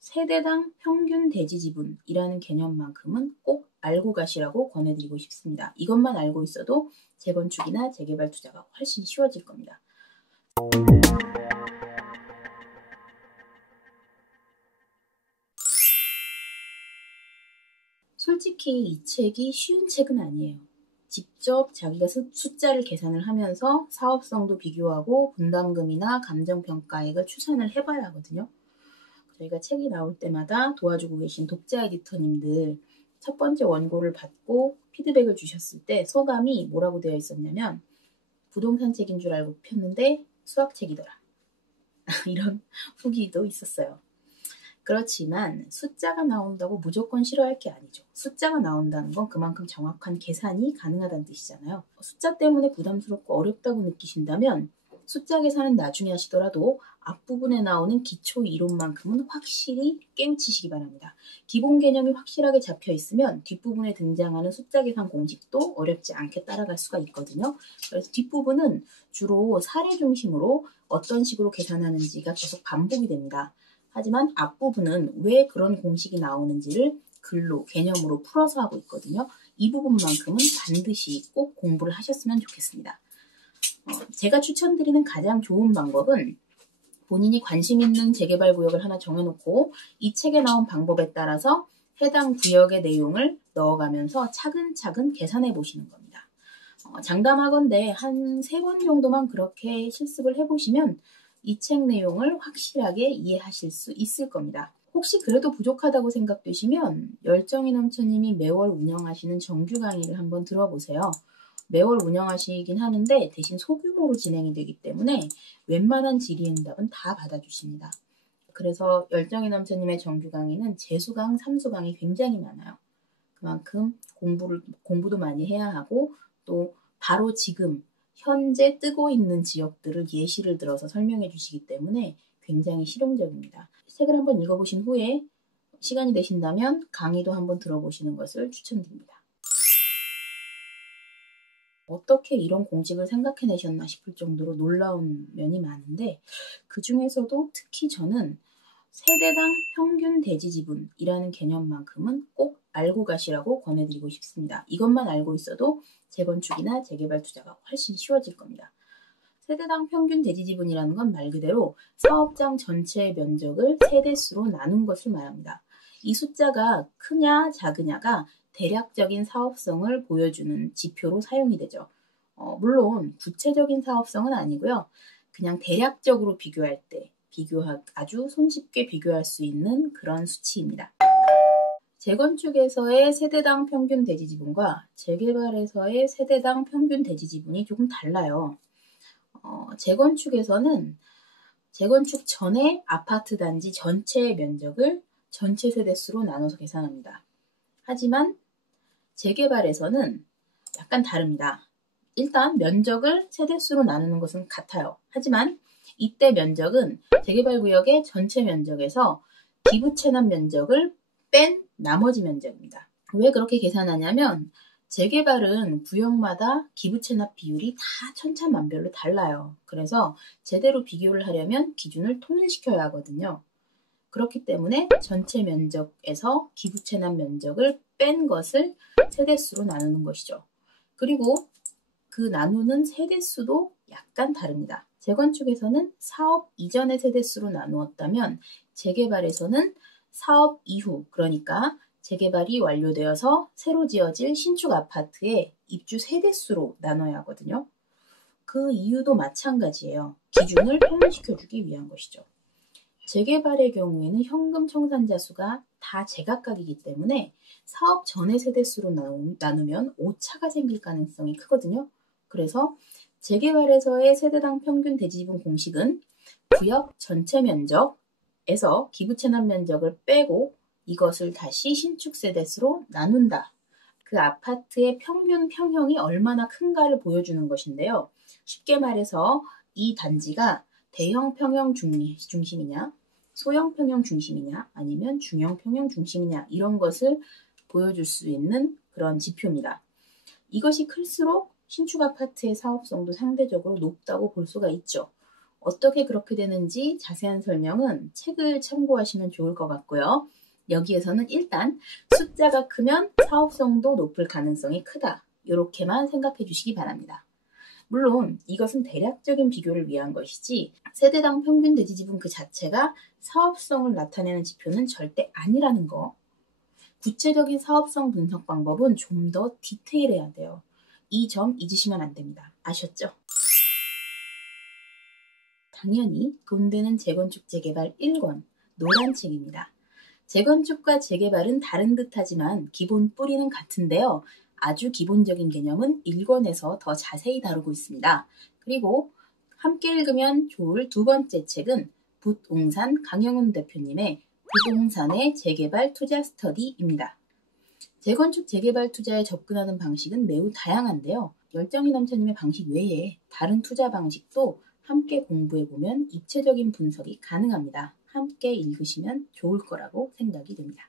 세대당 평균 대지 지분이라는 개념만큼은 꼭 알고 가시라고 권해드리고 싶습니다. 이것만 알고 있어도 재건축이나 재개발 투자가 훨씬 쉬워질 겁니다. 솔직히 이 책이 쉬운 책은 아니에요. 직접 자기가 숫자를 계산을 하면서 사업성도 비교하고 분담금이나 감정평가액을 추산을 해봐야 하거든요. 저희가 책이 나올 때마다 도와주고 계신 독자 에디터님들 첫 번째 원고를 받고 피드백을 주셨을 때 소감이 뭐라고 되어 있었냐면 부동산 책인 줄 알고 폈는데 수학책이더라. 이런 후기도 있었어요. 그렇지만 숫자가 나온다고 무조건 싫어할 게 아니죠. 숫자가 나온다는 건 그만큼 정확한 계산이 가능하다는 뜻이잖아요. 숫자 때문에 부담스럽고 어렵다고 느끼신다면 숫자 계산은 나중에 하시더라도 앞부분에 나오는 기초 이론만큼은 확실히 깨우치시기 바랍니다. 기본 개념이 확실하게 잡혀 있으면 뒷부분에 등장하는 숫자 계산 공식도 어렵지 않게 따라갈 수가 있거든요. 그래서 뒷부분은 주로 사례 중심으로 어떤 식으로 계산하는지가 계속 반복이 됩니다. 하지만 앞부분은 왜 그런 공식이 나오는지를 글로, 개념으로 풀어서 하고 있거든요. 이 부분만큼은 반드시 꼭 공부를 하셨으면 좋겠습니다. 제가 추천드리는 가장 좋은 방법은 본인이 관심 있는 재개발 구역을 하나 정해놓고 이 책에 나온 방법에 따라서 해당 구역의 내용을 넣어가면서 차근차근 계산해 보시는 겁니다. 장담하건대 한 3번 정도만 그렇게 실습을 해보시면 이 책 내용을 확실하게 이해하실 수 있을 겁니다. 혹시 그래도 부족하다고 생각되시면 열정이 넘쳐님이 매월 운영하시는 정규 강의를 한번 들어보세요. 매월 운영하시긴 하는데 대신 소규모로 진행이 되기 때문에 웬만한 질의응답은 다 받아주십니다. 그래서 열정이 넘쳐님의 정규 강의는 재수강, 삼수강이 굉장히 많아요. 그만큼 공부도 많이 해야 하고 또 바로 지금 현재 뜨고 있는 지역들을 예시를 들어서 설명해 주시기 때문에 굉장히 실용적입니다. 책을 한번 읽어보신 후에 시간이 되신다면 강의도 한번 들어보시는 것을 추천드립니다. 어떻게 이런 공식을 생각해내셨나 싶을 정도로 놀라운 면이 많은데 그 중에서도 특히 저는 세대당 평균 대지 지분이라는 개념만큼은 꼭 알고 가시라고 권해드리고 싶습니다. 이것만 알고 있어도 재건축이나 재개발 투자가 훨씬 쉬워질 겁니다. 세대당 평균 대지 지분이라는 건 말 그대로 사업장 전체의 면적을 세대수로 나눈 것을 말합니다. 이 숫자가 크냐 작으냐가 대략적인 사업성을 보여주는 지표로 사용이 되죠. 물론 구체적인 사업성은 아니고요. 그냥 대략적으로 비교할 때 아주 손쉽게 비교할 수 있는 그런 수치입니다. 재건축에서의 세대당 평균 대지 지분과 재개발에서의 세대당 평균 대지 지분이 조금 달라요. 재건축에서는 재건축 전에 아파트 단지 전체의 면적을 전체 세대수로 나눠서 계산합니다. 하지만 재개발에서는 약간 다릅니다. 일단 면적을 세대수로 나누는 것은 같아요. 하지만 이때 면적은 재개발 구역의 전체 면적에서 기부 체납 면적을 뺀 나머지 면적입니다. 왜 그렇게 계산하냐면 재개발은 구역마다 기부 체납 비율이 다 천차만별로 달라요. 그래서 제대로 비교를 하려면 기준을 통일시켜야 하거든요. 그렇기 때문에 전체 면적에서 기부 체납 면적을 뺀 것을 세대수로 나누는 것이죠. 그리고 그 나누는 세대수도 약간 다릅니다. 재건축에서는 사업 이전의 세대수로 나누었다면 재개발에서는 사업 이후, 그러니까 재개발이 완료되어서 새로 지어질 신축 아파트의 입주 세대수로 나눠야 하거든요. 그 이유도 마찬가지예요. 기준을 통일시켜주기 위한 것이죠. 재개발의 경우에는 현금 청산자 수가 다 제각각이기 때문에 사업 전의 세대수로 나누면 오차가 생길 가능성이 크거든요. 그래서 재개발에서의 세대당 평균 대지분 공식은 구역 전체 면적에서 기부 체납 면적을 빼고 이것을 다시 신축 세대수로 나눈다. 그 아파트의 평균 평형이 얼마나 큰가를 보여주는 것인데요. 쉽게 말해서 이 단지가 대형 평형 중심이냐, 소형 평형 중심이냐, 아니면 중형 평형 중심이냐 이런 것을 보여줄 수 있는 그런 지표입니다. 이것이 클수록 신축 아파트의 사업성도 상대적으로 높다고 볼 수가 있죠. 어떻게 그렇게 되는지 자세한 설명은 책을 참고하시면 좋을 것 같고요. 여기에서는 일단 숫자가 크면 사업성도 높을 가능성이 크다. 이렇게만 생각해 주시기 바랍니다. 물론 이것은 대략적인 비교를 위한 것이지 세대당 평균 대지지분 그 자체가 사업성을 나타내는 지표는 절대 아니라는 거. 구체적인 사업성 분석 방법은 좀 더 디테일해야 돼요. 이 점 잊으시면 안 됩니다. 아셨죠? 당연히 돈 되는 재건축 재개발 1권 노란 책입니다. 재건축과 재개발은 다른 듯하지만 기본 뿌리는 같은데요. 아주 기본적인 개념은 1권에서 더 자세히 다루고 있습니다. 그리고 함께 읽으면 좋을 두 번째 책은 부동산 강영훈 대표님의 부동산의 재개발 투자 스터디입니다. 재건축 재개발 투자에 접근하는 방식은 매우 다양한데요. 열정이 넘쳐님의 방식 외에 다른 투자 방식도 함께 공부해보면 입체적인 분석이 가능합니다. 함께 읽으시면 좋을 거라고 생각이 됩니다.